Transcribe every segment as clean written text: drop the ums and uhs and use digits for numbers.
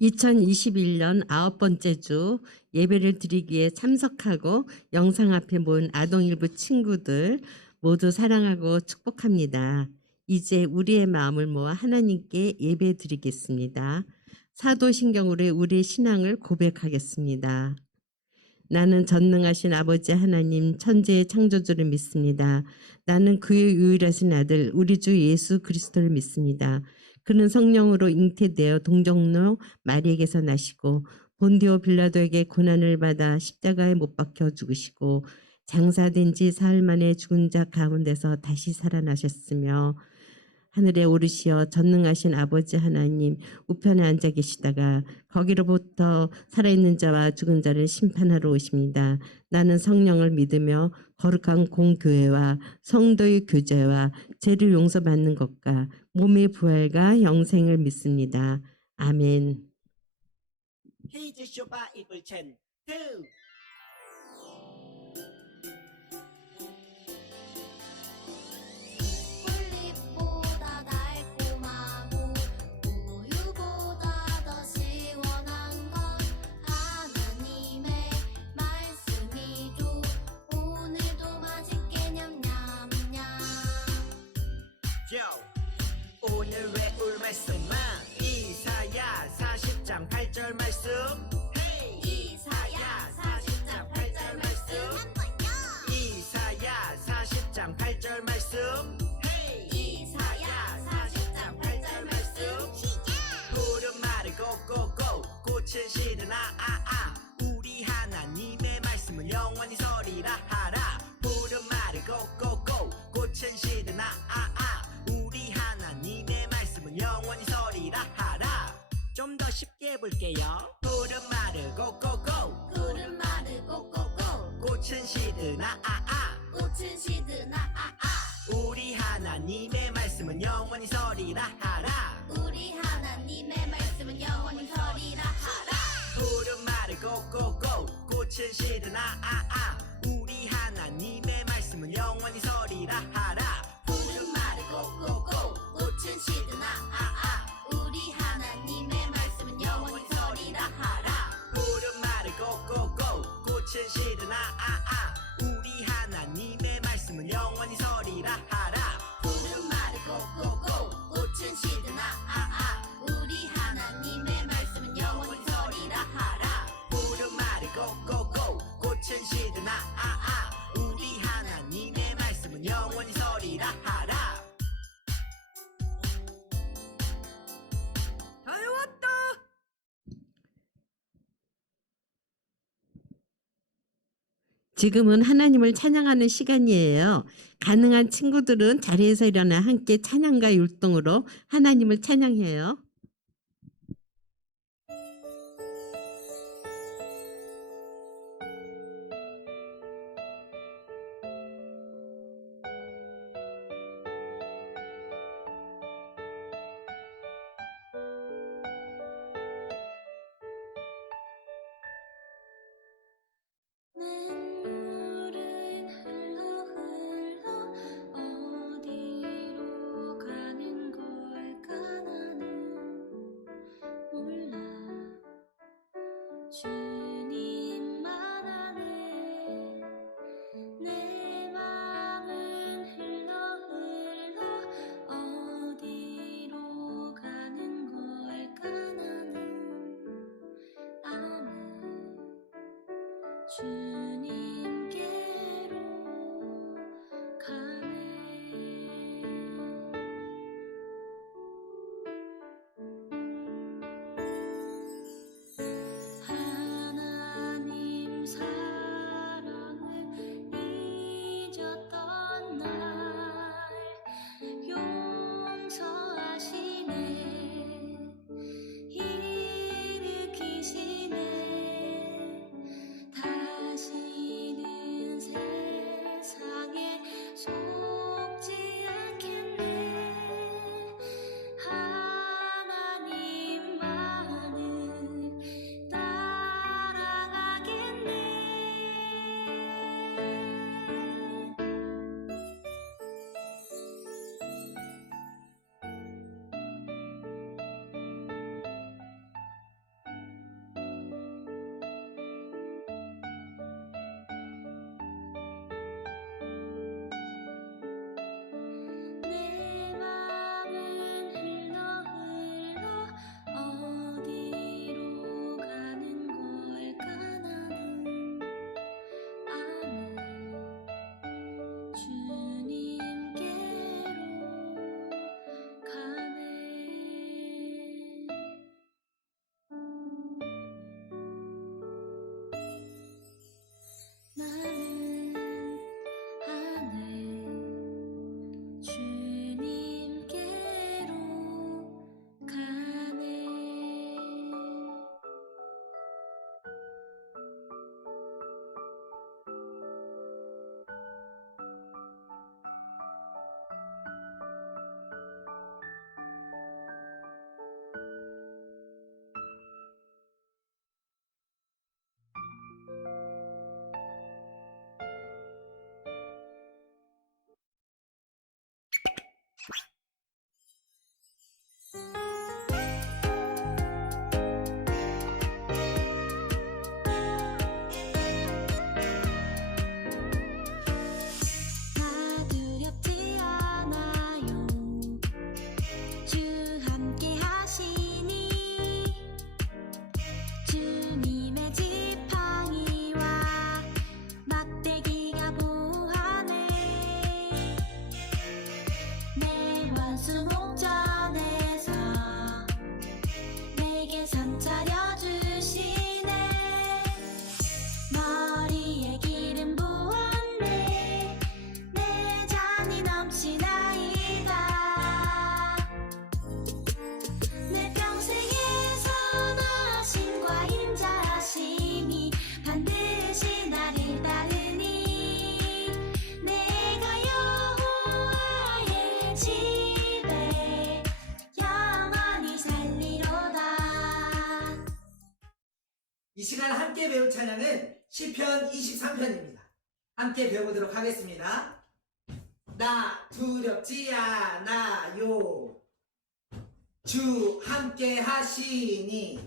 2021년 9번째 주 예배를 드리기에 참석하고 영상 앞에 모은 아동일부 친구들 모두 사랑하고 축복합니다. 이제 우리의 마음을 모아 하나님께 예배 드리겠습니다. 사도신경으로 우리의 신앙을 고백하겠습니다. 나는 전능하신 아버지 하나님 천지의 창조주를 믿습니다. 나는 그의 유일하신 아들 우리 주 예수 그리스도를 믿습니다. 그는 성령으로 잉태되어 동정로 마리에게서 나시고 본디오 빌라도에게 고난을 받아 십자가에 못 박혀 죽으시고 장사된 지 사흘 만에 죽은 자 가운데서 다시 살아나셨으며 하늘에 오르시어 전능하신 아버지 하나님 우편에 앉아 계시다가 거기로부터 살아있는 자와 죽은 자를 심판하러 오십니다. 나는 성령을 믿으며 거룩한 공교회와 성도의 교제와 죄를 용서받는 것과 몸의 부활과 영생을 믿습니다. 아멘. Here's your Bible 10, 2. 꿀잎보다 달콤하고 우유보다 더 시원한 건 하나님의 말씀이죠. 오늘도 맛있게 냠냠냠. Yo, 오늘 외울 말씀은 이사야 40장 8절 말씀. Hey! 이사야 40장 8절 말씀. 이사야 40장 8절 말씀. Hey! 이사야 40장 8절 말씀. 푸른 말을 고고고 꽃은 시드나 아아 우리 하나님의 말씀은 영원히 서리라 하라. 푸른 말을 고고고 꽃은 시드나 아아 우리 하나님의 말씀은 영원히 서리라 하라. 좀 더 쉽게 해볼게요. 푸른 말을 고고고 푸른 말을 꼭꼭꼭 꽃은 시드나 아아 꽃은 시드나 아아 우리 하나님의 말씀은 영원히 서리라 하라. 우리 하나님의 말씀은 영원히 서리라 하라. 푸른 말을 고고고 꽃은 시드나 아아 우리 하나님의 말씀은 영원히 서리라 하라. 푸른 말을 꼭꼭꼭 꽃은 시드나 아아 우리 하나님의 말씀은 영원히 서리라 하라. 푸른 말을 고고고 꽃은 시드나 아아 우리 하나님의 말씀은 영원히 서리라 하라. 푸른 말을 꼭꼭꼭 꽃은 시드나 아아 우리 하나님의 말씀은 영원히 서리라 하라. 푸른 말을 고고고 꽃은 시드나 아아 우리 하나님의 말씀은 영원히 서리라 하라. 다 외웠다. 지금은 하나님을 찬양하는 시간이에요. 가능한 친구들은 자리에서 일어나 함께 찬양과 율동으로 하나님을 찬양해요. 눈물은 흘러 흘러 어디로 가는 걸까 나는 원수 목전에서 내게 선 차려주시네. 머리에 기름 부었네. 내 잔이 넘치나이다. 내 평생의 선하심과 인자하심이 반드시 나를 따르니 내가 여호와의 집에 영원히 살리로다. 이 시간 함께 배울 찬양은 시편 23편입니다. 함께 배워보도록 하겠습니다. 나 두렵지 않아요. 주 함께 하시니.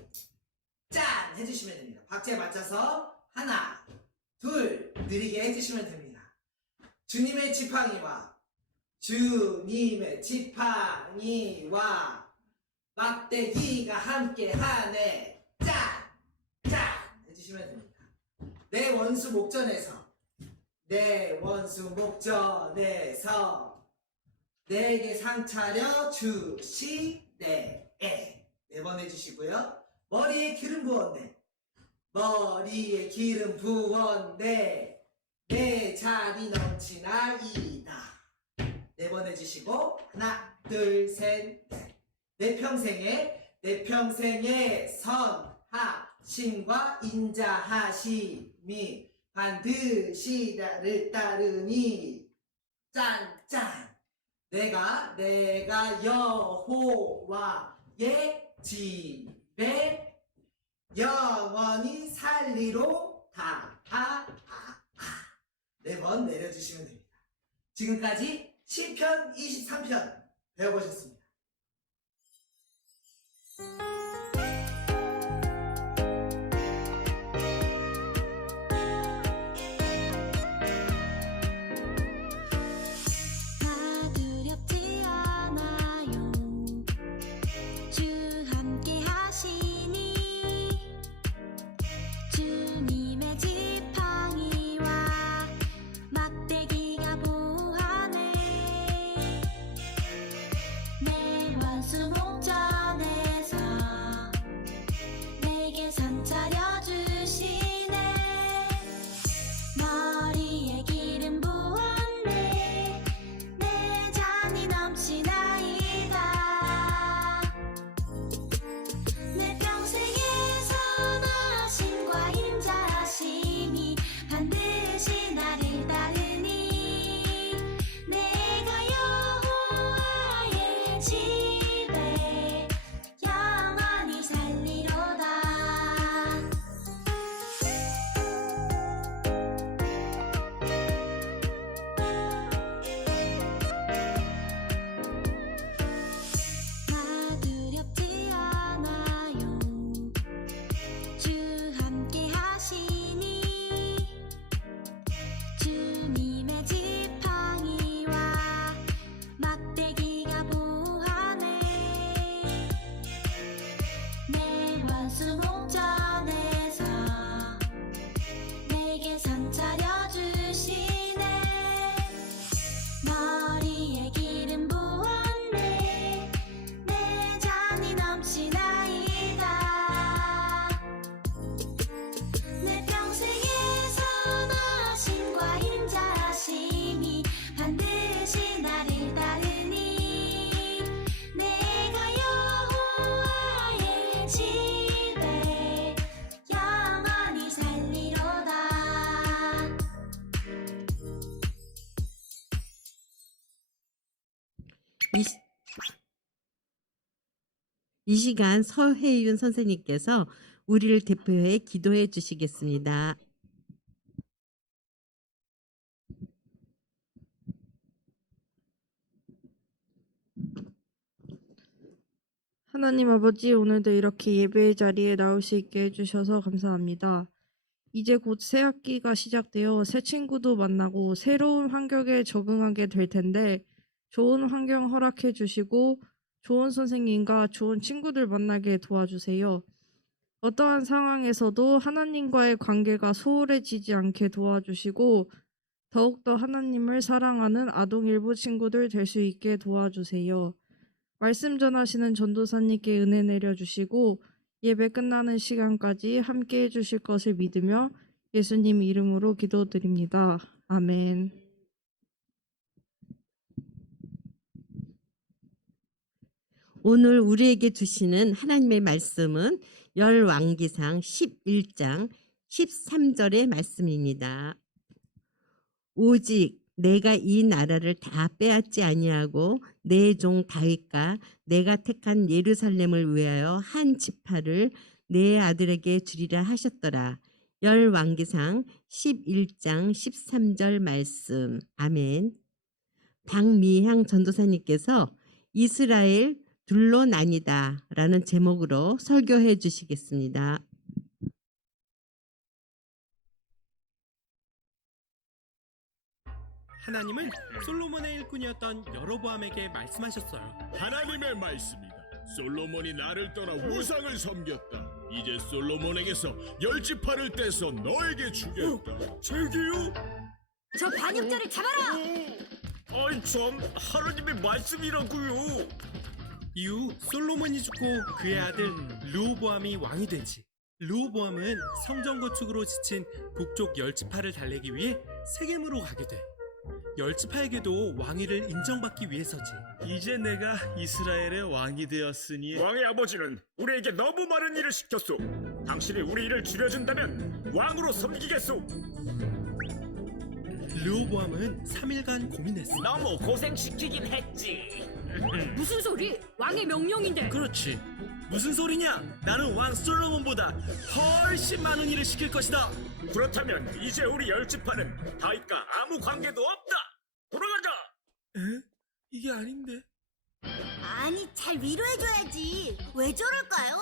짠! 해주시면 됩니다. 박자에 맞춰서 하나, 둘 느리게 해주시면 됩니다. 주님의 지팡이와 주님의 지팡이와 막대기가 함께 하네. 짠! 짠! 해주시면 됩니다. 내 원수 목전에서 내게 상 차려 주시네. 네 번 해주시고요. 머리에 기름 부었네. 내 잔이 넘치나이다. 네 번 해주시고 하나, 둘, 셋, 넷. 내 평생의 선하심과 인자하심이 반드시 나를 따르니. 짠짠. 내가 여호와의 집에 영원히 살리로다. 네 번 내려주시면 됩니다. 지금까지 시편 23편 배워보셨습니다. 나 두렵지 않아요. 주 함께 하시니 주님의 지팡이와 막대기가 보하네. 내 원수 목전에서 내게 선 차려주시네. 머리에 기름 부었네. 내 잔이 넘치나이다. 내 평생의 선하심과 인자하심이 반드시 나를 따르니 내가 여호와의 집에 영원히 살리로다. 나 두렵지 않아요. 주 함께 하시니 주님의 지팡이와 막대기가 보하네. 내 원수 목전에서 내게 선 차려주시네. 머리에 기름 부었네. 내 잔이 넘치나이다. 내 평생의 선하심과 인자하심이 반드시 나를 따르니 내가 여호와의 집에 영원히 살리로다. 이 시간 서혜윤 선생님께서 우리를 대표해 기도해 주시겠습니다. 하나님 아버지, 오늘도 이렇게 예배의 자리에 나올 수 있게 해주셔서 감사합니다. 이제 곧 새 학기가 시작되어 새 친구도 만나고 새로운 환경에 적응하게 될 텐데 좋은 환경 허락해 주시고 좋은 선생님과 좋은 친구들 만나게 도와주세요. 어떠한 상황에서도 하나님과의 관계가 소홀해지지 않게 도와주시고 더욱더 하나님을 사랑하는 아동일부 친구들 될 수 있게 도와주세요. 말씀 전하시는 전도사님께 은혜 내려주시고 예배 끝나는 시간까지 함께 해주실 것을 믿으며 예수님 이름으로 기도드립니다. 아멘. 오늘 우리에게 주시는 하나님의 말씀은 열왕기상 11장 13절의 말씀입니다. 오직 내가 이 나라를 다 빼앗지 아니하고 내 종 다윗과 내가 택한 예루살렘을 위하여 한 지파를 내 아들에게 주리라 하셨더라. 열왕기상 11장 13절 말씀. 아멘. 박미향 전도사님께서 이스라엘 둘로 나뉘다 라는 제목으로 설교해 주시겠습니다. 하나님은 솔로몬의 일꾼이었던 여로보암에게 말씀하셨어요. 하나님의 말씀이다. 솔로몬이 나를 떠나 우상을 섬겼다. 이제 솔로몬에게서 10지파를 떼서 너에게 주겠다. 제기요? 저 반역자를 잡아라! 아이 참, 하나님의 말씀이라고요. 이후 솔로몬이 죽고 그의 아들 르호보암이 왕이 되지. 르호보암은 성전 건축으로 지친 북쪽 10지파를 달래기 위해 세겜으로 가게 돼. 10지파에게도 왕위를 인정받기 위해서지. 이제 내가 이스라엘의 왕이 되었으니 왕의 아버지는 우리에게 너무 많은 일을 시켰소. 당신이 우리 일을 줄여준다면 왕으로 섬기겠소. 르호보암은 3일간 고민했어. 너무 고생시키긴 했지. 무슨 소리? 왕의 명령인데. 그렇지. 무슨 소리냐? 나는 왕 솔로몬보다 훨씬 많은 일을 시킬 것이다. 그렇다면 이제 우리 10지파는 다윗과 아무 관계도 없다. 돌아가자. 에? 이게 아닌데. 아니, 잘 위로해줘야지. 왜 저럴까요?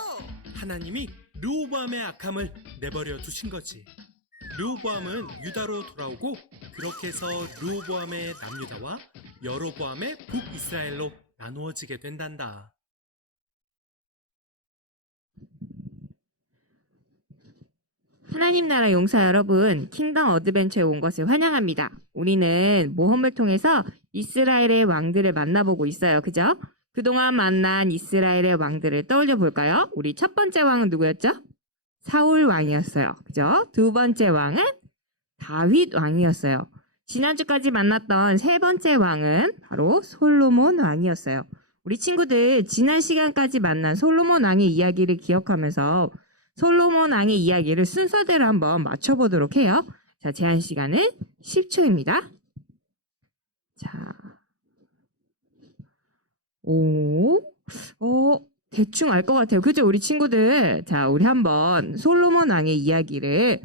하나님이 르호보암의 악함을 내버려 두신 거지. 르호보암은 유다로 돌아오고 그렇게 해서 르호보암의 남유다와 여로보암의 북이스라엘로 나누어지게 된단다. 하나님 나라 용사 여러분, 킹덤 어드벤처에 온 것을 환영합니다. 우리는 모험을 통해서 이스라엘의 왕들을 만나보고 있어요. 그죠? 그동안 만난 이스라엘의 왕들을 떠올려 볼까요? 우리 첫 번째 왕은 누구였죠? 사울 왕이었어요. 그죠? 두 번째 왕은 다윗 왕이었어요. 지난주까지 만났던 세 번째 왕은 바로 솔로몬 왕이었어요. 우리 친구들 지난 시간까지 만난 솔로몬 왕의 이야기를 기억하면서 솔로몬 왕의 이야기를 순서대로 한번 맞춰보도록 해요. 자, 제한 시간은 10초입니다. 자, 대충 알 것 같아요. 그죠? 우리 친구들. 자, 우리 한번 솔로몬 왕의 이야기를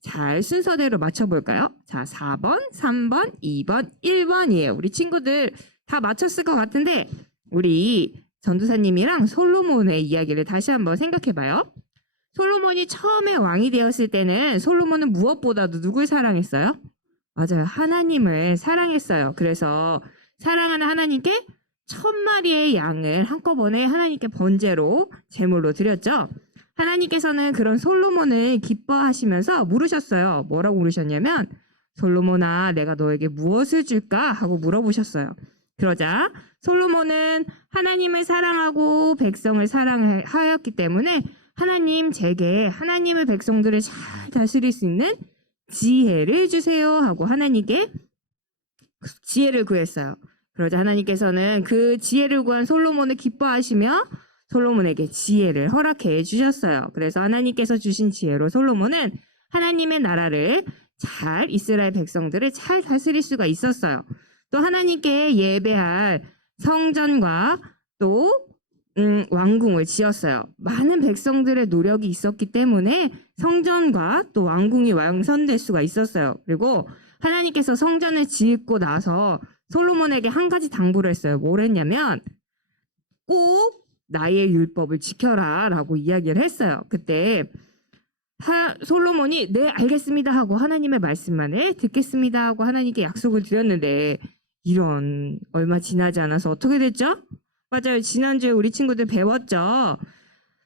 잘 순서대로 맞춰볼까요? 자, 4번, 3번, 2번, 1번이에요. 우리 친구들 다 맞췄을 것 같은데 우리 전도사님이랑 솔로몬의 이야기를 다시 한번 생각해봐요. 솔로몬이 처음에 왕이 되었을 때는 솔로몬은 무엇보다도 누굴 사랑했어요? 맞아요. 하나님을 사랑했어요. 그래서 사랑하는 하나님께 1000마리의 양을 한꺼번에 하나님께 번제로 제물로 드렸죠. 하나님께서는 그런 솔로몬을 기뻐하시면서 물으셨어요. 뭐라고 물으셨냐면 솔로몬아, 내가 너에게 무엇을 줄까? 하고 물어보셨어요. 그러자 솔로몬은 하나님을 사랑하고 백성을 사랑하였기 때문에 하나님, 제게 하나님의 백성들을 잘 다스릴 수 있는 지혜를 주세요 하고 하나님께 지혜를 구했어요. 그러자 하나님께서는 그 지혜를 구한 솔로몬을 기뻐하시며 솔로몬에게 지혜를 허락해 주셨어요. 그래서 하나님께서 주신 지혜로 솔로몬은 하나님의 나라를 잘, 이스라엘 백성들을 잘 다스릴 수가 있었어요. 또 하나님께 예배할 성전과 또 왕궁을 지었어요. 많은 백성들의 노력이 있었기 때문에 성전과 또 왕궁이 완성될 수가 있었어요. 그리고 하나님께서 성전을 짓고 나서 솔로몬에게 한 가지 당부를 했어요. 뭘 했냐면 꼭 나의 율법을 지켜라 라고 이야기를 했어요. 그때 솔로몬이 네 알겠습니다 하고 하나님의 말씀만을 듣겠습니다 하고 하나님께 약속을 드렸는데 이런 얼마 지나지 않아서 어떻게 됐죠? 맞아요. 지난주에 우리 친구들 배웠죠.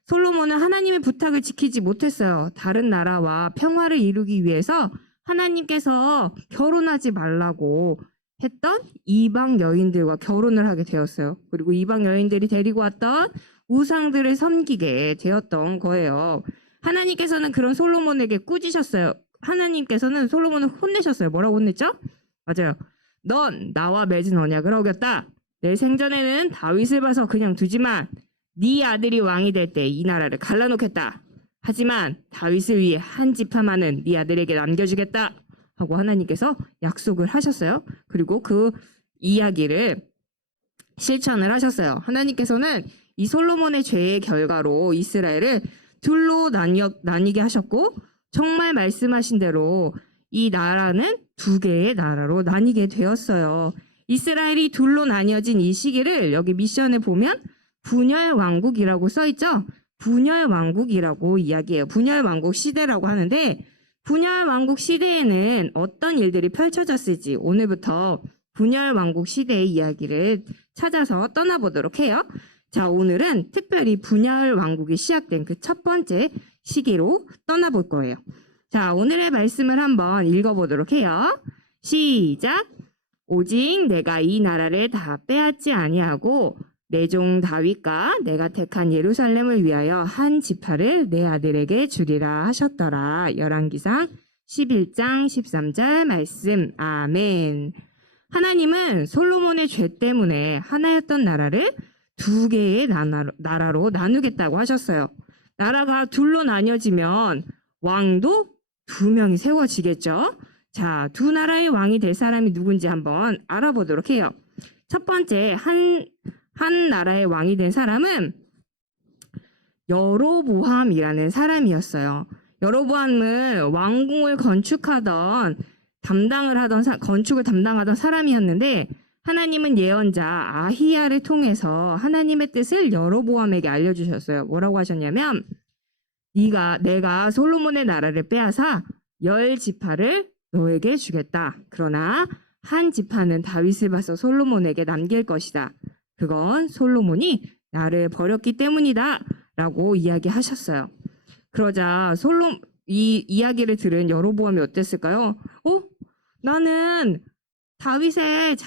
솔로몬은 하나님의 부탁을 지키지 못했어요. 다른 나라와 평화를 이루기 위해서 하나님께서 결혼하지 말라고 했던 이방 여인들과 결혼을 하게 되었어요. 그리고 이방 여인들이 데리고 왔던 우상들을 섬기게 되었던 거예요. 하나님께서는 그런 솔로몬에게 꾸짖으셨어요. 하나님께서는 솔로몬을 혼내셨어요. 뭐라고 혼냈죠? 맞아요. 넌 나와 맺은 언약을 어겼다. 내 생전에는 다윗을 봐서 그냥 두지만 네 아들이 왕이 될 때 이 나라를 갈라놓겠다. 하지만 다윗을 위해 한 지파만은 네 아들에게 남겨주겠다. 하고 하나님께서 약속을 하셨어요. 그리고 그 이야기를 실천을 하셨어요. 하나님께서는 이 솔로몬의 죄의 결과로 이스라엘을 둘로 나뉘게 하셨고 정말 말씀하신 대로 이 나라는 두 개의 나라로 나뉘게 되었어요. 이스라엘이 둘로 나뉘어진 이 시기를 여기 미션에 보면 분열 왕국이라고 써있죠. 분열 왕국이라고 이야기해요. 분열 왕국 시대라고 하는데 분열 왕국 시대에는 어떤 일들이 펼쳐졌을지 오늘부터 분열 왕국 시대의 이야기를 찾아서 떠나보도록 해요. 자, 오늘은 특별히 분열 왕국이 시작된 그 첫 번째 시기로 떠나볼 거예요. 자, 오늘의 말씀을 한번 읽어보도록 해요. 시작! 오직 내가 이 나라를 다 빼앗지 아니하고 내 종 다윗과 내가 택한 예루살렘을 위하여 한 지파를 내 아들에게 주리라 하셨더라. 열왕기상 11장 13절 말씀. 아멘. 하나님은 솔로몬의 죄 때문에 하나였던 나라를 두 개의 나라로 나누겠다고 하셨어요. 나라가 둘로 나뉘어지면 왕도 두 명이 세워지겠죠. 자, 두 나라의 왕이 될 사람이 누군지 한번 알아보도록 해요. 첫 번째, 한 나라의 왕이 된 사람은 여로보암이라는 사람이었어요. 여로보암은 왕궁을 건축을 담당하던 사람이었는데 하나님은 예언자 아히야를 통해서 하나님의 뜻을 여로보암에게 알려주셨어요. 뭐라고 하셨냐면 내가 솔로몬의 나라를 빼앗아 10지파를 너에게 주겠다. 그러나 한 지파는 다윗을 봐서 솔로몬에게 남길 것이다. 그건 솔로몬이 나를 버렸기 때문이다. 라고 이야기하셨어요. 그러자 이 이야기를 들은 여로보암이 어땠을까요? 나는 다윗의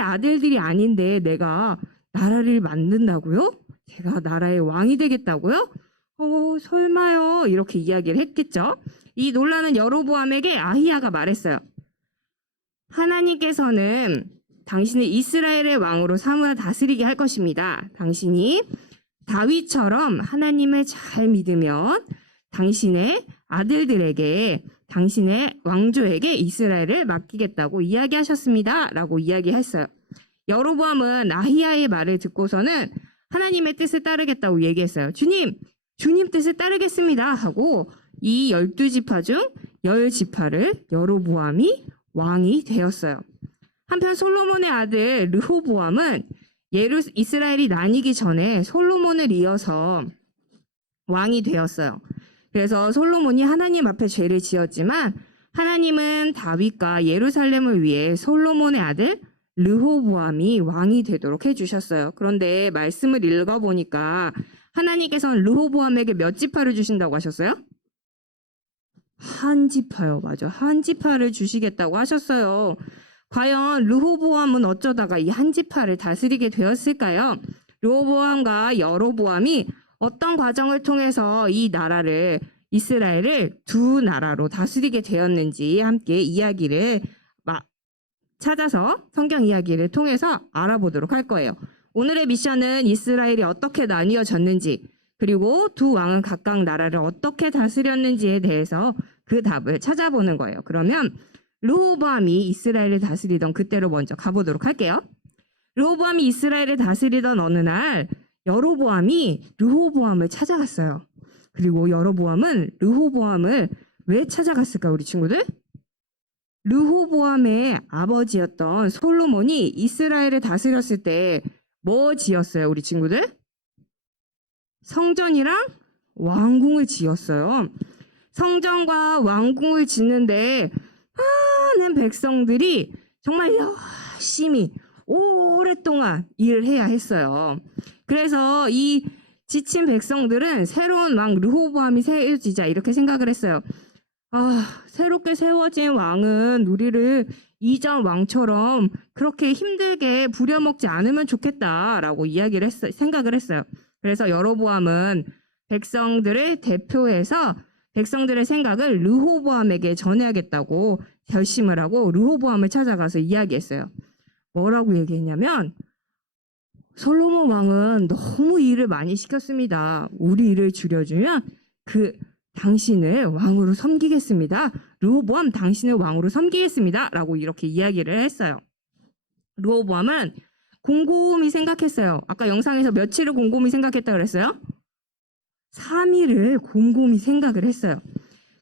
아들들이 아닌데 내가 나라를 만든다고요? 제가 나라의 왕이 되겠다고요? 설마요. 이렇게 이야기를 했겠죠. 이 논란은 여로보암에게 아히야가 말했어요. 하나님께서는 당신을 이스라엘의 왕으로 삼아 다스리게 할 것입니다. 당신이 다윗처럼 하나님을 잘 믿으면 당신의 아들들에게 당신의 왕조에게 이스라엘을 맡기겠다고 이야기하셨습니다. 라고 이야기했어요. 여로보암은 아히야의 말을 듣고서는 하나님의 뜻을 따르겠다고 얘기했어요. 주님 뜻을 따르겠습니다. 하고 이 12지파 중 10지파를 여로보암이 왕이 되었어요. 한편 솔로몬의 아들 르호보암은 이스라엘이 나뉘기 전에 솔로몬을 이어서 왕이 되었어요. 그래서 솔로몬이 하나님 앞에 죄를 지었지만 하나님은 다윗과 예루살렘을 위해 솔로몬의 아들 르호보암이 왕이 되도록 해주셨어요. 그런데 말씀을 읽어보니까 하나님께서는 르호보암에게 몇 지파를 주신다고 하셨어요? 한 지파요. 맞아. 한 지파를 주시겠다고 하셨어요. 과연 르호보암은 어쩌다가 이 한 지파를 다스리게 되었을까요? 르호보암과 여로보암이 어떤 과정을 통해서 이 나라를 이스라엘을 두 나라로 다스리게 되었는지 함께 이야기를 찾아서 성경 이야기를 통해서 알아보도록 할 거예요. 오늘의 미션은 이스라엘이 어떻게 나뉘어졌는지 그리고 두 왕은 각각 나라를 어떻게 다스렸는지에 대해서 그 답을 찾아보는 거예요. 그러면 르호보암이 이스라엘을 다스리던 그때로 먼저 가보도록 할게요. 르호보암이 이스라엘을 다스리던 어느 날 여로보암이 르호보암을 찾아갔어요. 그리고 여로보암은 르호보암을 왜 찾아갔을까 우리 친구들? 르호보암의 아버지였던 솔로몬이 이스라엘을 다스렸을 때 뭐 지었어요 우리 친구들? 성전이랑 왕궁을 지었어요. 성전과 왕궁을 짓는데 많은 백성들이 정말 열심히 오랫동안 일을 해야 했어요. 그래서 이 지친 백성들은 새로운 왕 르호보암이 세워지자 이렇게 생각을 했어요. 새롭게 세워진 왕은 우리를 이전 왕처럼 그렇게 힘들게 부려먹지 않으면 좋겠다라고 생각을 했어요. 그래서 여로보암은 백성들을 대표해서 백성들의 생각을 르호보암에게 전해야겠다고 결심을 하고 르호보암을 찾아가서 이야기했어요. 뭐라고 얘기했냐면, 솔로몬 왕은 너무 일을 많이 시켰습니다. 우리 일을 줄여주면 당신을 왕으로 섬기겠습니다. 르호보암 당신을 왕으로 섬기겠습니다. 라고 이렇게 이야기를 했어요. 르호보암은 곰곰이 생각했어요. 아까 영상에서 며칠을 곰곰이 생각했다 그랬어요? 3일을 곰곰이 생각을 했어요.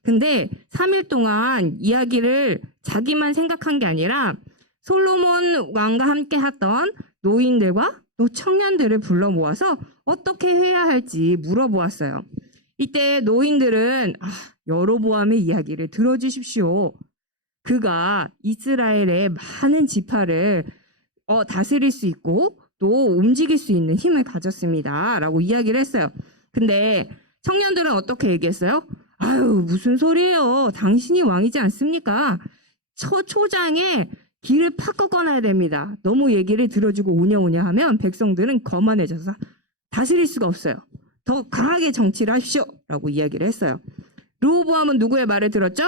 근데 3일 동안 이야기를 자기만 생각한 게 아니라 솔로몬 왕과 함께 했던 노인들과 또 청년들을 불러 모아서 어떻게 해야 할지 물어보았어요. 이때 노인들은 여로보암의 이야기를 들어주십시오. 그가 이스라엘의 많은 지파를 다스릴 수 있고 또 움직일 수 있는 힘을 가졌습니다. 라고 이야기를 했어요. 근데 청년들은 어떻게 얘기했어요? 아유, 무슨 소리예요. 당신이 왕이지 않습니까? 초장에 길을 팍 꺾어놔야 됩니다. 너무 얘기를 들어주고 오냐오냐 하면 백성들은 거만해져서 다스릴 수가 없어요. 더 강하게 정치를 하십시오. 라고 이야기를 했어요. 르호보암은 누구의 말을 들었죠?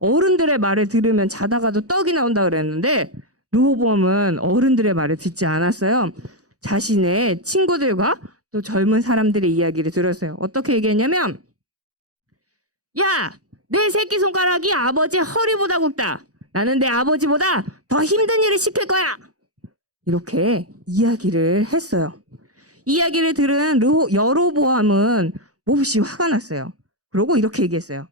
어른들의 말을 들으면 자다가도 떡이 나온다 그랬는데 르호보암은 어른들의 말을 듣지 않았어요. 자신의 친구들과 또 젊은 사람들의 이야기를 들었어요. 어떻게 얘기했냐면, 야! 내 새끼손가락이 아버지 허리보다 굵다. 나는 내 아버지보다 더 힘든 일을 시킬 거야. 이렇게 이야기를 했어요. 이야기를 들은 여로보암은 몹시 화가 났어요. 그러고 이렇게 얘기했어요.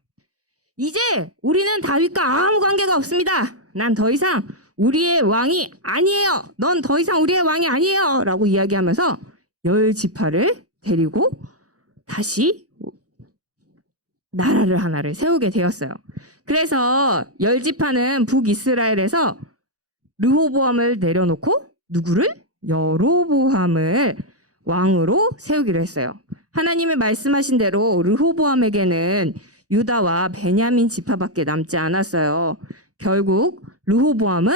이제 우리는 다윗과 아무 관계가 없습니다. 난 더 이상 우리의 왕이 아니에요. 넌 더 이상 우리의 왕이 아니에요. 라고 이야기하면서 10지파를 데리고 다시 나라를 하나를 세우게 되었어요. 그래서 10지파는 북이스라엘에서 르호보암을 내려놓고 누구를? 여로보암을 왕으로 세우기로 했어요. 하나님의 말씀하신 대로 르호보암에게는 유다와 베냐민 지파밖에 남지 않았어요. 결국 르호보암은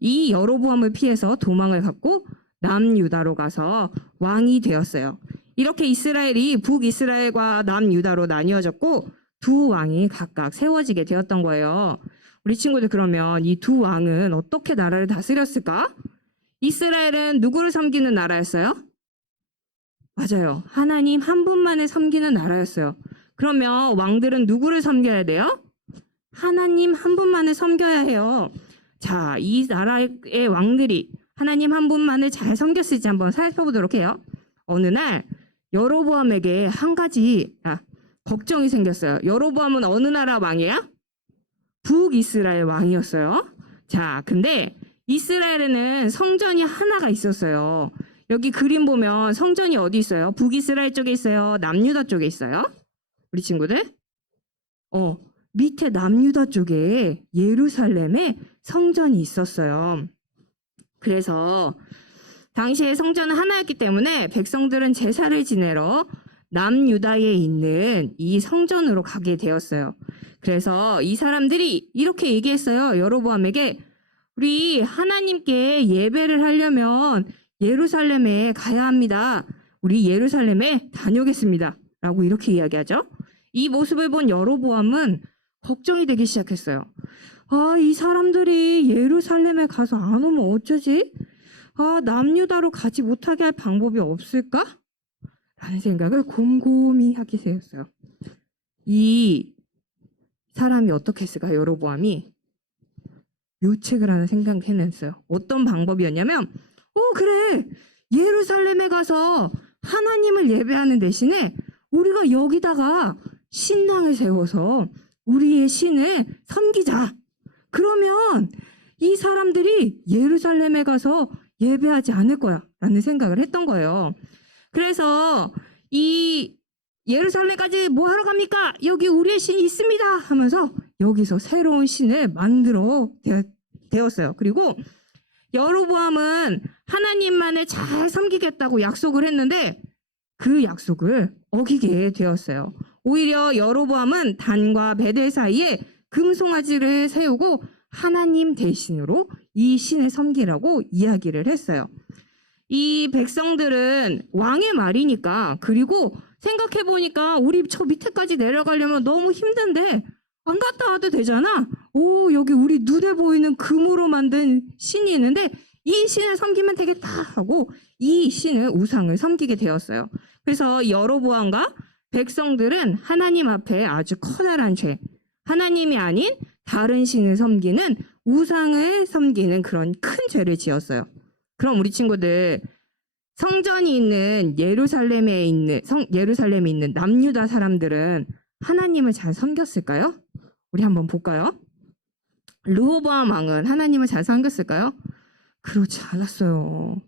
이 여로보암을 피해서 도망을 갔고 남유다로 가서 왕이 되었어요. 이렇게 이스라엘이 북이스라엘과 남유다로 나뉘어졌고 두 왕이 각각 세워지게 되었던 거예요. 우리 친구들, 그러면 이 두 왕은 어떻게 나라를 다스렸을까? 이스라엘은 누구를 섬기는 나라였어요? 맞아요. 하나님 한 분만을 섬기는 나라였어요. 그러면 왕들은 누구를 섬겨야 돼요? 하나님 한 분만을 섬겨야 해요. 자, 이 나라의 왕들이 하나님 한 분만을 잘 섬겼을지 한번 살펴보도록 해요. 어느 날 여로보암에게 한 가지 걱정이 생겼어요. 여로보암은 어느 나라 왕이야? 북이스라엘 왕이었어요. 자, 근데 이스라엘에는 성전이 하나가 있었어요. 여기 그림 보면 성전이 어디 있어요? 북이스라엘 쪽에 있어요? 남유다 쪽에 있어요? 우리 친구들? 밑에 남유다 쪽에 예루살렘에 성전이 있었어요. 그래서 당시에 성전은 하나였기 때문에 백성들은 제사를 지내러 남유다에 있는 이 성전으로 가게 되었어요. 그래서 이 사람들이 이렇게 얘기했어요. 여로보암에게, 우리 하나님께 예배를 하려면 예루살렘에 가야 합니다. 우리 예루살렘에 다녀오겠습니다. 라고 이렇게 이야기하죠. 이 모습을 본 여로보암은 걱정이 되기 시작했어요. 이 사람들이 예루살렘에 가서 안 오면 어쩌지? 남유다로 가지 못하게 할 방법이 없을까? 라는 생각을 곰곰이 하게 되었어요. 이 사람이 어떻게 했을까? 여로보암이 묘책을 하나 생각해냈어요. 어떤 방법이었냐면, 그래, 예루살렘에 가서 하나님을 예배하는 대신에 우리가 여기다가 신당을 세워서 우리의 신을 섬기자. 그러면 이 사람들이 예루살렘에 가서 예배하지 않을 거야 라는 생각을 했던 거예요. 그래서 이 예루살렘까지 뭐 하러 갑니까? 여기 우리의 신이 있습니다 하면서 여기서 새로운 신을 만들어 되었어요. 그리고 여로보암은 하나님만을 잘 섬기겠다고 약속을 했는데 그 약속을 어기게 되었어요. 오히려 여로보암은 단과 베델 사이에 금송아지를 세우고 하나님 대신으로 이 신을 섬기라고 이야기를 했어요. 이 백성들은 왕의 말이니까, 그리고 생각해보니까 우리 저 밑에까지 내려가려면 너무 힘든데 안 갔다 와도 되잖아. 오, 여기 우리 눈에 보이는 금으로 만든 신이 있는데 이 신을 섬기면 되겠다 하고 이 신을 우상을 섬기게 되었어요. 그래서 여로보암과 백성들은 하나님 앞에 아주 커다란 죄, 하나님이 아닌 다른 신을 섬기는 우상을 섬기는 그런 큰 죄를 지었어요. 그럼 우리 친구들, 성전이 있는 예루살렘에 있는 남유다 사람들은 하나님을 잘 섬겼을까요? 우리 한번 볼까요? 르호보암 왕은 하나님을 잘 섬겼을까요? 그렇지 않았어요.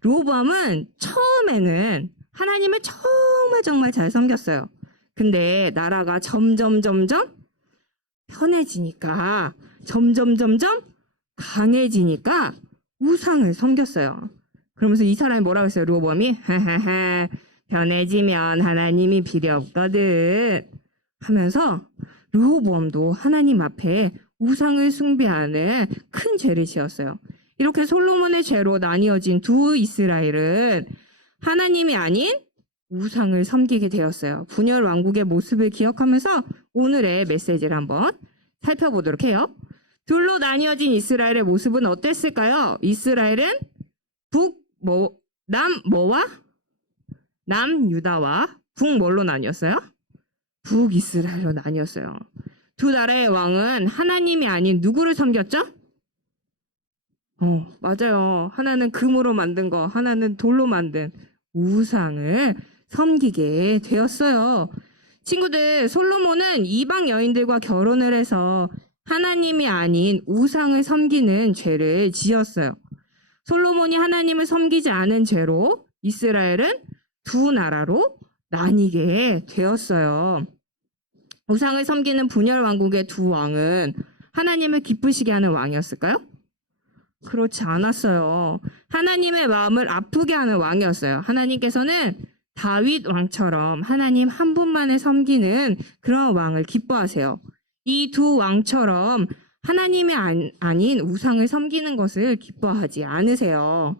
르호보암은 처음에는 하나님을 정말 잘 섬겼어요. 근데 나라가 점점 편해지니까, 점점 강해지니까 우상을 섬겼어요. 그러면서 이 사람이 뭐라고 했어요? 르호보암이 하하하, 편해지면 하나님이 필요 없거든 하면서 르호보암도 하나님 앞에 우상을 숭배하는 큰 죄를 지었어요. 이렇게 솔로몬의 죄로 나뉘어진 두 이스라엘은 하나님이 아닌 우상을 섬기게 되었어요. 분열 왕국의 모습을 기억하면서 오늘의 메시지를 한번 살펴보도록 해요. 둘로 나뉘어진 이스라엘의 모습은 어땠을까요? 이스라엘은 남유다와 북뭘로 나뉘었어요? 북이스라엘로 나뉘었어요. 두 나라의 왕은 하나님이 아닌 누구를 섬겼죠? 맞아요. 하나는 금으로 만든 거, 하나는 돌로 만든 우상을 섬기게 되었어요. 친구들, 솔로몬은 이방 여인들과 결혼을 해서 하나님이 아닌 우상을 섬기는 죄를 지었어요. 솔로몬이 하나님을 섬기지 않은 죄로 이스라엘은 두 나라로 나뉘게 되었어요. 우상을 섬기는 분열 왕국의 두 왕은 하나님을 기쁘시게 하는 왕이었을까요? 그렇지 않았어요. 하나님의 마음을 아프게 하는 왕이었어요. 하나님께서는 다윗 왕처럼 하나님 한 분만을 섬기는 그런 왕을 기뻐하세요. 이 두 왕처럼 하나님이 아닌 우상을 섬기는 것을 기뻐하지 않으세요.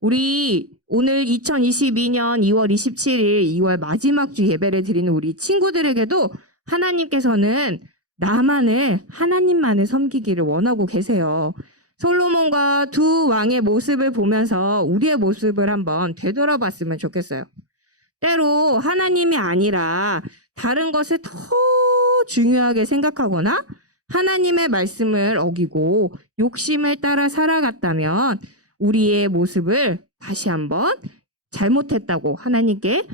우리 오늘 2022년 2월 27일 2월 마지막 주 예배를 드리는 우리 친구들에게도 하나님께서는 하나님만을 섬기기를 원하고 계세요. 솔로몬과 두 왕의 모습을 보면서 우리의 모습을 한번 되돌아봤으면 좋겠어요. 때로 하나님이 아니라 다른 것을 더 중요하게 생각하거나 하나님의 말씀을 어기고 욕심을 따라 살아갔다면 우리의 모습을 다시 한번 잘못했다고 하나님께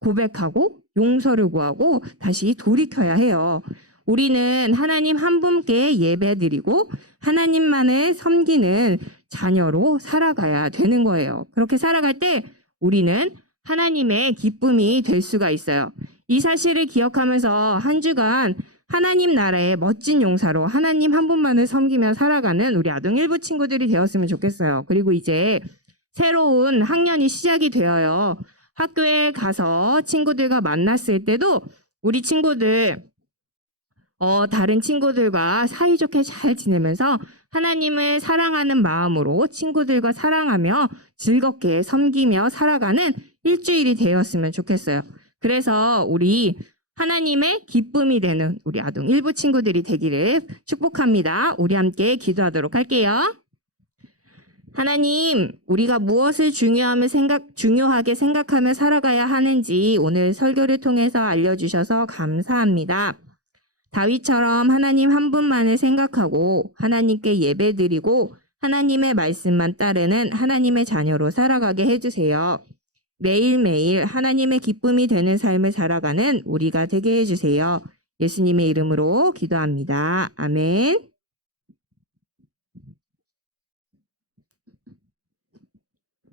고백하고 용서를 구하고 다시 돌이켜야 해요. 우리는 하나님 한 분께 예배드리고 하나님만을 섬기는 자녀로 살아가야 되는 거예요. 그렇게 살아갈 때 우리는 하나님의 기쁨이 될 수가 있어요. 이 사실을 기억하면서 한 주간 하나님 나라의 멋진 용사로 하나님 한 분만을 섬기며 살아가는 우리 아동 일부 친구들이 되었으면 좋겠어요. 그리고 이제 새로운 학년이 시작이 되어요. 학교에 가서 친구들과 만났을 때도 우리 친구들 다른 친구들과 사이좋게 잘 지내면서 하나님을 사랑하는 마음으로 친구들과 사랑하며 즐겁게 섬기며 살아가는 일주일이 되었으면 좋겠어요. 그래서 우리 하나님의 기쁨이 되는 우리 아동 일부 친구들이 되기를 축복합니다. 우리 함께 기도하도록 할게요. 하나님, 우리가 무엇을 중요하게 생각하며 살아가야 하는지 오늘 설교를 통해서 알려주셔서 감사합니다. 다윗처럼 하나님 한 분만을 생각하고 하나님께 예배드리고 하나님의 말씀만 따르는 하나님의 자녀로 살아가게 해주세요. 매일매일 하나님의 기쁨이 되는 삶을 살아가는 우리가 되게 해주세요. 예수님의 이름으로 기도합니다. 아멘.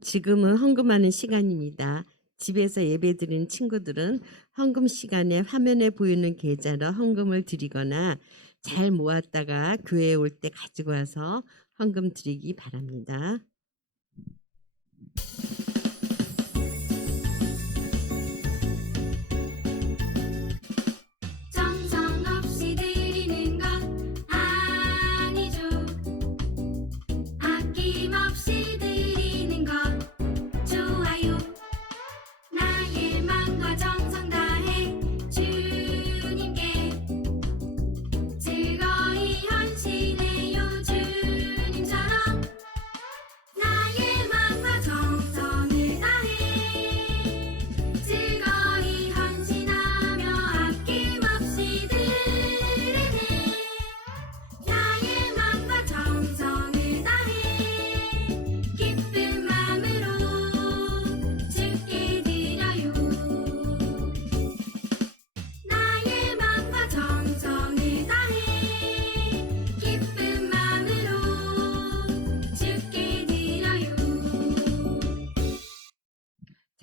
지금은 헌금하는 시간입니다. 집에서 예배드리는 친구들은 헌금 시간에 화면에 보이는 계좌로 헌금을 드리거나 잘 모았다가 교회에 올 때 가지고 와서 헌금 드리기 바랍니다.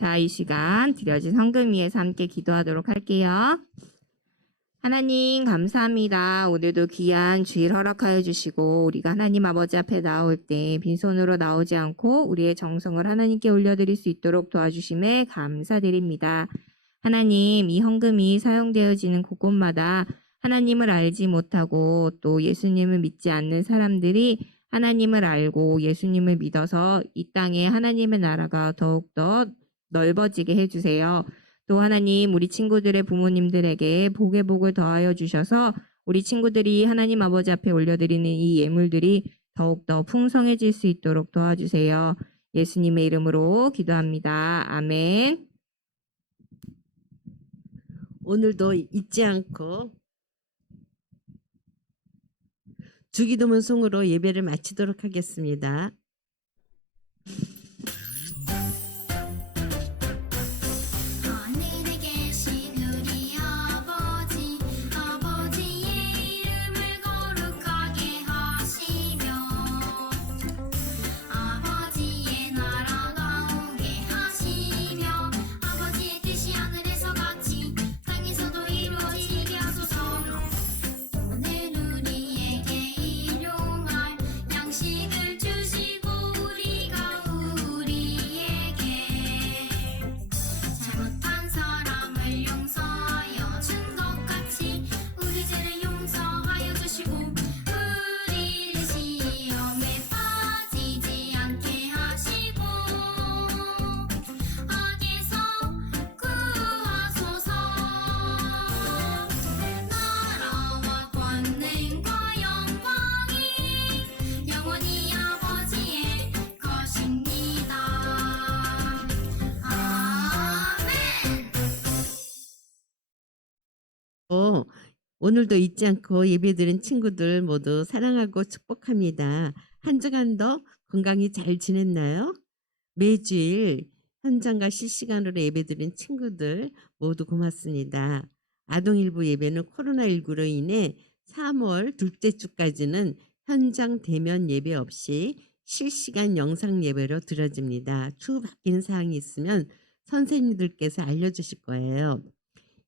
자, 이 시간 드려진 헌금 위해서 함께 기도하도록 할게요. 하나님 감사합니다. 오늘도 귀한 주일 허락하여 주시고 우리가 하나님 아버지 앞에 나올 때 빈손으로 나오지 않고 우리의 정성을 하나님께 올려드릴 수 있도록 도와주심에 감사드립니다. 하나님, 이 헌금이 사용되어지는 곳곳마다 하나님을 알지 못하고 또 예수님을 믿지 않는 사람들이 하나님을 알고 예수님을 믿어서 이 땅에 하나님의 나라가 더욱더 넓어지게 해주세요. 또 하나님, 우리 친구들의 부모님들에게 복의 복을 더하여 주셔서 우리 친구들이 하나님 아버지 앞에 올려드리는 이 예물들이 더욱더 풍성해질 수 있도록 도와주세요. 예수님의 이름으로 기도합니다. 아멘. 오늘도 잊지 않고 주기도문 송으로 예배를 마치도록 하겠습니다. 하늘에 계신 우리 아버지 아버지의 이름을 거룩하게 하시며 아버지의 나라가 오게 하시며 아버지의 뜻이 하늘에서 같이 땅에서도 이루어지게 하소서. 오늘 우리에게 일용할 양식을 주시고 우리가 우리에게 잘못한 사람을 용서하여 준 것 같이 우리 죄를 용서하여 주시고 우리를 시험에 빠지지 않게 하시고 악에서 구하소서. 나라와 권능과 영광이 영원히 아버지의 것입니다. 아멘. 오늘도 잊지 않고 예배드린 친구들 모두 사랑하고 축복합니다. 한 주간도 건강히 잘 지냈나요? 매주일 현장과 실시간으로 예배드린 친구들 모두 고맙습니다. 아동일부 예배는 코로나19로 인해 3월 둘째 주까지는 현장 대면 예배 없이 실시간 영상 예배로 드려집니다. 추후 바뀐 사항이 있으면 선생님들께서 알려주실 거예요.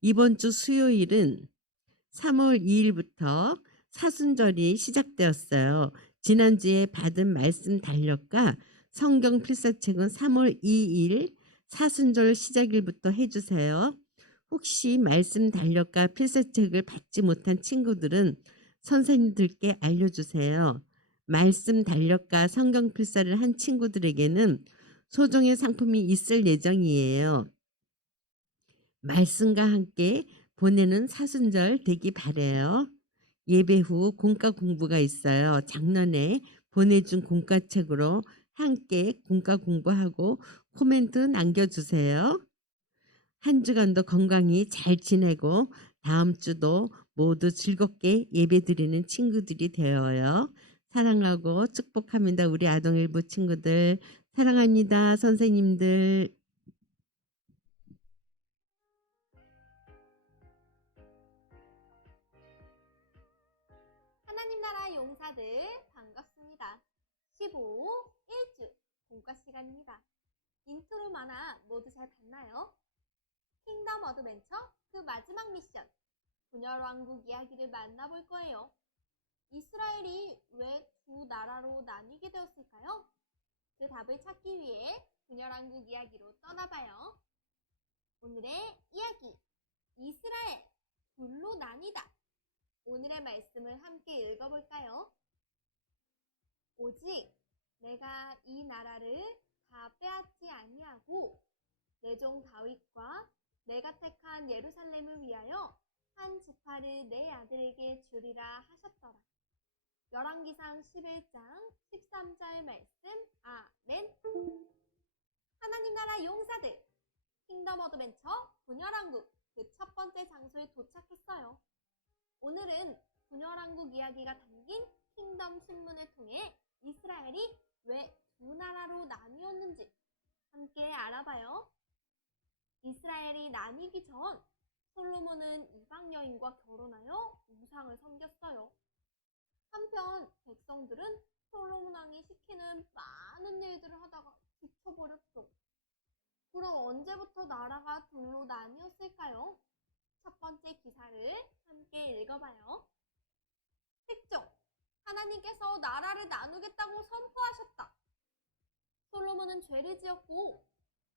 이번 주 수요일은 3월 2일부터 사순절이 시작되었어요. 지난주에 받은 말씀 달력과 성경 필사책은 3월 2일 사순절 시작일부터 해주세요. 혹시 말씀 달력과 필사책을 받지 못한 친구들은 선생님들께 알려주세요. 말씀 달력과 성경 필사를 한 친구들에게는 소정의 상품이 있을 예정이에요. 말씀과 함께 보내는 사순절 되기 바래요. 예배 후 공과 공부가 있어요. 작년에 보내준 공과책으로 함께 공과 공부하고 코멘트 남겨주세요. 한 주간도 건강히 잘 지내고 다음 주도 모두 즐겁게 예배드리는 친구들이 되어요. 사랑하고 축복합니다. 우리 아동일부 친구들 사랑합니다. 선생님들. 하나님 나라 용사들 반갑습니다. 15, 1주 공과 시간입니다. 인트로 만화 모두 잘 봤나요? 킹덤 어드벤처 그 마지막 미션 분열왕국 이야기를 만나볼 거예요. 이스라엘이 왜 두 나라로 나뉘게 되었을까요? 그 답을 찾기 위해 분열왕국 이야기로 떠나봐요. 오늘의 이야기 이스라엘 둘로 나뉘다. 오늘의 말씀을 함께 읽어볼까요? 오직 내가 이 나라를 다 빼앗지 아니하고 내 종 다윗과 내가 택한 예루살렘을 위하여 한 지파를 내 아들에게 주리라 하셨더라. 열왕기상 11장 13절 말씀. 아멘. 하나님 나라 용사들 킹덤 어드벤처 분열왕국 그 첫 번째 장소에 도착했어요. 오늘은 분열왕국 이야기가 담긴 킹덤 신문을 통해 이스라엘이 왜 두 나라로 나뉘었는지 함께 알아봐요. 이스라엘이 나뉘기 전 솔로몬은 이방 여인과 결혼하여 우상을 섬겼어요. 한편 백성들은 솔로몬 왕이 시키는 많은 일들을 하다가 지쳐버렸죠. 그럼 언제부터 나라가 둘로 나뉘었을까요? 첫 번째 기사를 함께 읽어봐요. 특종, 하나님께서 나라를 나누겠다고 선포하셨다. 솔로몬은 죄를 지었고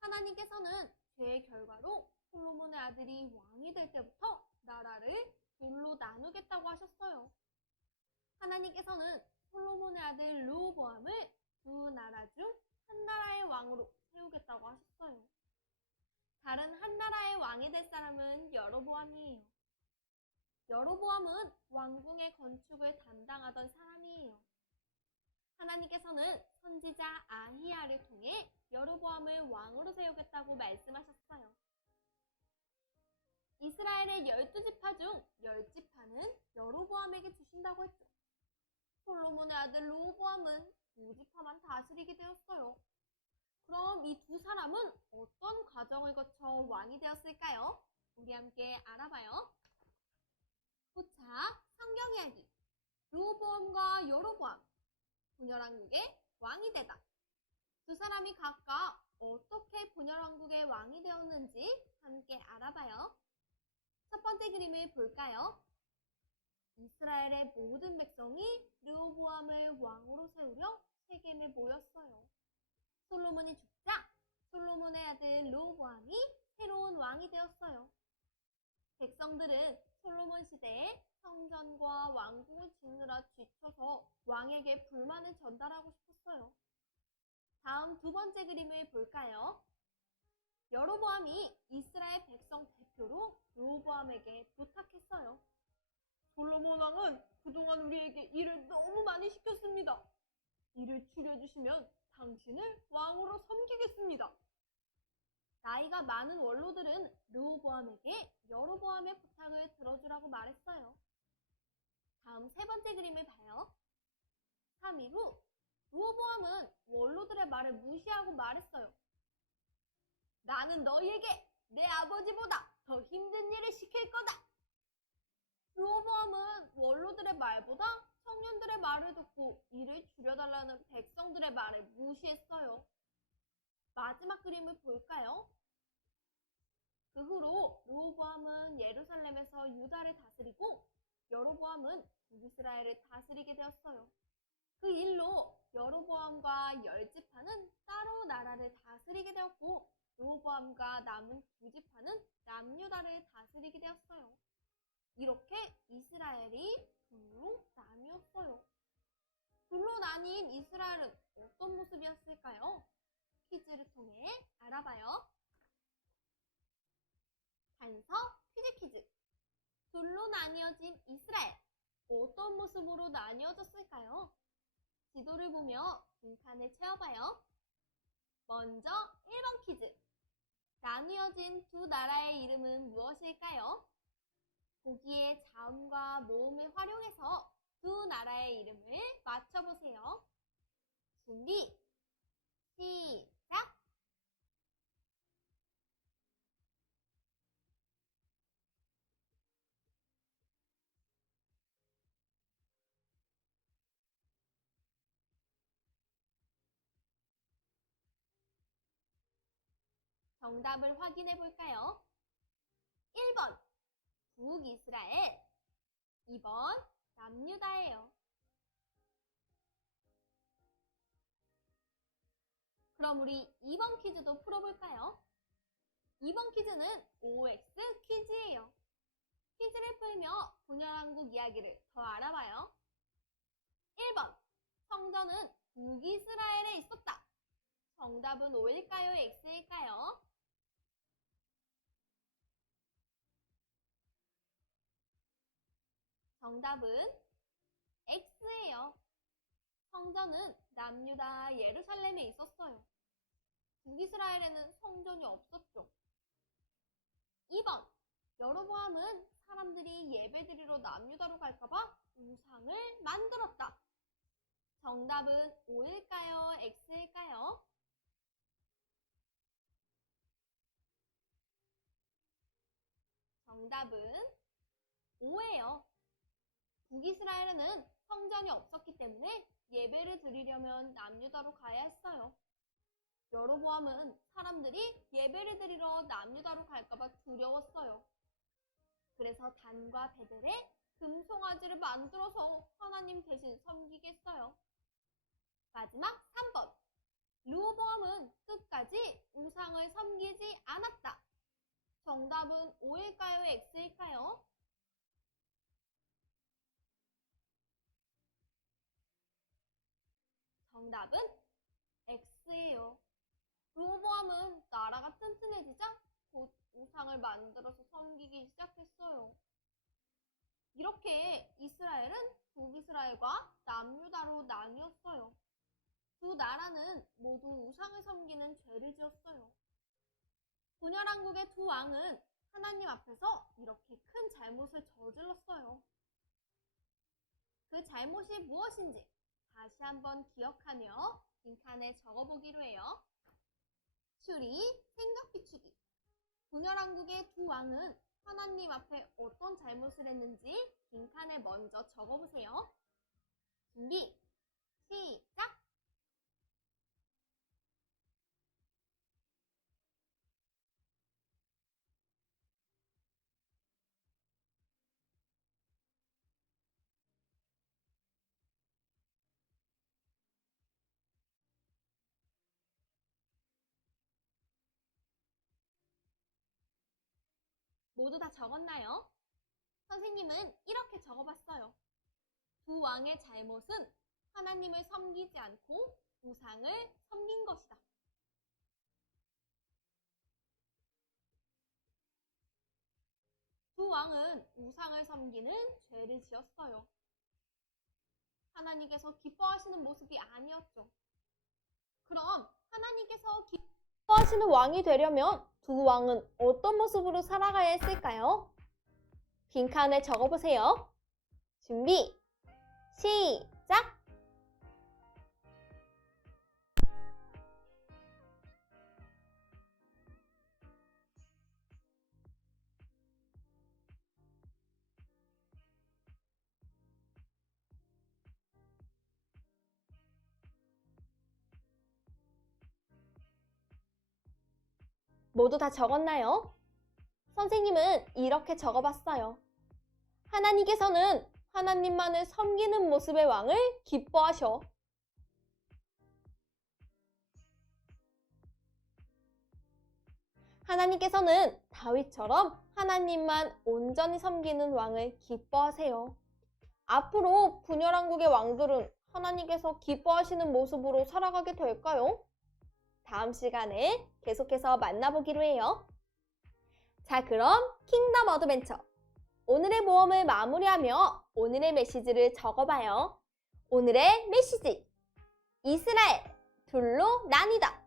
하나님께서는 죄의 결과로 솔로몬의 아들이 왕이 될 때부터 나라를 둘로 나누겠다고 하셨어요. 하나님께서는 솔로몬의 아들 르호보암을 두 나라 중 한 나라의 왕으로 세우겠다고 하셨어요. 다른 한 나라의 왕이 될 사람은 여로보암이에요. 여로보암은 왕궁의 건축을 담당하던 사람이에요. 하나님께서는 선지자 아히야를 통해 여로보암을 왕으로 세우겠다고 말씀하셨어요. 이스라엘의 12지파 중 10지파는 여로보암에게 주신다고 했죠. 솔로몬의 아들 르호보암은 2지파만 다스리게 되었어요. 그럼 이 두 사람은 어떤 과정을 거쳐 왕이 되었을까요? 우리 함께 알아봐요. 포차 성경 이야기 르호보암과 여로보암 분열왕국의 왕이 되다. 두 사람이 각각 어떻게 분열왕국의 왕이 되었는지 함께 알아봐요. 첫 번째 그림을 볼까요? 이스라엘의 모든 백성이 르호보암을 왕으로 세우려 세겜에 모였어요. 솔로몬이 죽자 솔로몬의 아들 르호보암이 새로운 왕이 되었어요. 백성들은 솔로몬 시대에 성전과 왕궁을 짓느라 지쳐서 왕에게 불만을 전달하고 싶었어요. 다음 두 번째 그림을 볼까요? 여로보암이 이스라엘 백성 대표로 르호보암에게 부탁했어요. 솔로몬 왕은 그동안 우리에게 일을 너무 많이 시켰습니다. 일을 줄여주시면 당신을 왕으로 섬기겠습니다. 나이가 많은 원로들은 르호보암에게 여로보암의 부탁을 들어주라고 말했어요. 다음 세 번째 그림을 봐요. 3일 후 르호보암은 원로들의 말을 무시하고 말했어요. 나는 너희에게 내 아버지보다 더 힘든 일을 시킬 거다. 르호보암은 원로들의 말보다 청년들의 말을 듣고 일을 줄여달라는 백성들의 말을 무시했어요. 마지막 그림을 볼까요? 그 후로 르호보암은 예루살렘에서 유다를 다스리고 여로보암은 북이스라엘을 다스리게 되었어요. 그 일로 여로보암과 10지파는 따로 나라를 다스리게 되었고 르호보암과 남은 9지파는 남유다를 다스리게 되었어요. 이렇게 이스라엘이 둘로 나뉘었어요. 둘로 나뉜 이스라엘은 어떤 모습이었을까요? 퀴즈를 통해 알아봐요. 단서 퀴즈. 둘로 나뉘어진 이스라엘. 어떤 모습으로 나뉘어졌을까요? 지도를 보며 빈칸을 채워봐요. 먼저 1번 퀴즈. 나뉘어진 두 나라의 이름은 무엇일까요? 보기의 자음과 모음을 활용해서 두 나라의 이름을 맞춰보세요. 준비, 시작! 정답을 확인해 볼까요? 1번 북이스라엘, 2번 남유다예요. 그럼 우리 2번 퀴즈도 풀어볼까요? 2번 퀴즈는 OX 퀴즈예요. 퀴즈를 풀며 분열왕국 이야기를 더 알아봐요. 1번 성전은 북이스라엘에 있었다. 정답은 O일까요? X일까요? 정답은 X예요. 성전은 남유다 예루살렘에 있었어요. 북이스라엘에는 성전이 없었죠. 2번 여로보암은 사람들이 예배드리러 남유다로 갈까봐 우상을 만들었다. 정답은 O일까요? X일까요? 정답은 O예요. 북이스라엘에는 성전이 없었기 때문에 예배를 드리려면 남유다로 가야 했어요. 여로보암은 사람들이 예배를 드리러 남유다로 갈까봐 두려웠어요. 그래서 단과 베델에 금송아지를 만들어서 하나님 대신 섬기겠어요. 마지막 3번. 르호보암은 끝까지 우상을 섬기지 않았다. 정답은 O일까요? X일까요? 정답은 X예요. 르호보암은 나라가 튼튼해지자 곧 우상을 만들어서 섬기기 시작했어요. 이렇게 이스라엘은 북이스라엘과 남유다로 나뉘었어요. 두 나라는 모두 우상을 섬기는 죄를 지었어요. 분열왕국의 두 왕은 하나님 앞에서 이렇게 큰 잘못을 저질렀어요. 그 잘못이 무엇인지 다시 한번 기억하며 빈칸에 적어보기로 해요. 추리, 생각 비추기. 분열왕국의 두 왕은 하나님 앞에 어떤 잘못을 했는지 빈칸에 먼저 적어보세요. 준비, 시작! 모두 다 적었나요? 선생님은 이렇게 적어봤어요. 두 왕의 잘못은 하나님을 섬기지 않고 우상을 섬긴 것이다. 두 왕은 우상을 섬기는 죄를 지었어요. 하나님께서 기뻐하시는 모습이 아니었죠. 그럼 하나님께서 기뻐하시는 왕이 되려면 두 왕은 어떤 모습으로 살아가야 했을까요? 빈칸에 적어보세요. 준비, 시작! 모두 다 적었나요? 선생님은 이렇게 적어봤어요. 하나님께서는 하나님만을 섬기는 모습의 왕을 기뻐하셔. 하나님께서는 다윗처럼 하나님만 온전히 섬기는 왕을 기뻐하세요. 앞으로 분열왕국의 왕들은 하나님께서 기뻐하시는 모습으로 살아가게 될까요? 다음 시간에 계속해서 만나보기로 해요. 자, 그럼 킹덤 어드벤처. 오늘의 모험을 마무리하며 오늘의 메시지를 적어봐요. 오늘의 메시지. 이스라엘 둘로 나뉘다.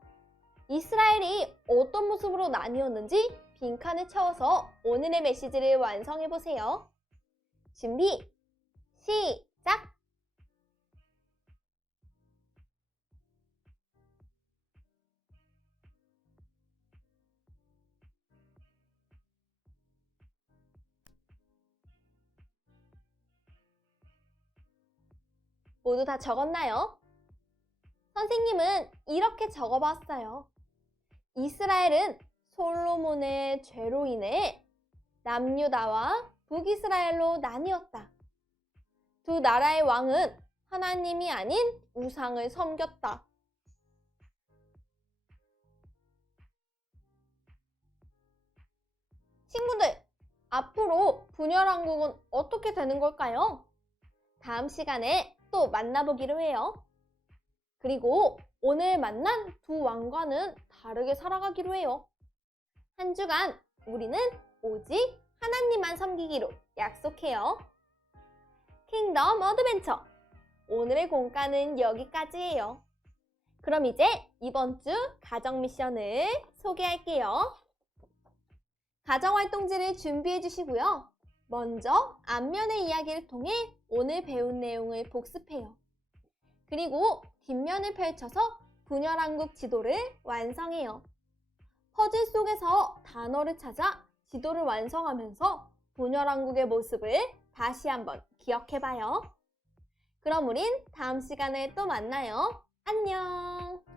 이스라엘이 어떤 모습으로 나뉘었는지 빈칸을 채워서 오늘의 메시지를 완성해보세요. 준비, 시작! 모두 다 적었나요? 선생님은 이렇게 적어봤어요. 이스라엘은 솔로몬의 죄로 인해 남유다와 북이스라엘로 나뉘었다. 두 나라의 왕은 하나님이 아닌 우상을 섬겼다. 친구들, 앞으로 분열왕국은 어떻게 되는 걸까요? 다음 시간에 또 만나보기로 해요. 그리고 오늘 만난 두 왕과는 다르게 살아가기로 해요. 한 주간 우리는 오직 하나님만 섬기기로 약속해요. 킹덤 어드벤처. 오늘의 공과는 여기까지예요. 그럼 이제 이번 주 가정 미션을 소개할게요. 가정활동지를 준비해 주시고요. 먼저 앞면의 이야기를 통해 오늘 배운 내용을 복습해요. 그리고 뒷면을 펼쳐서 분열왕국 지도를 완성해요. 퍼즐 속에서 단어를 찾아 지도를 완성하면서 분열왕국의 모습을 다시 한번 기억해봐요. 그럼 우린 다음 시간에 또 만나요. 안녕!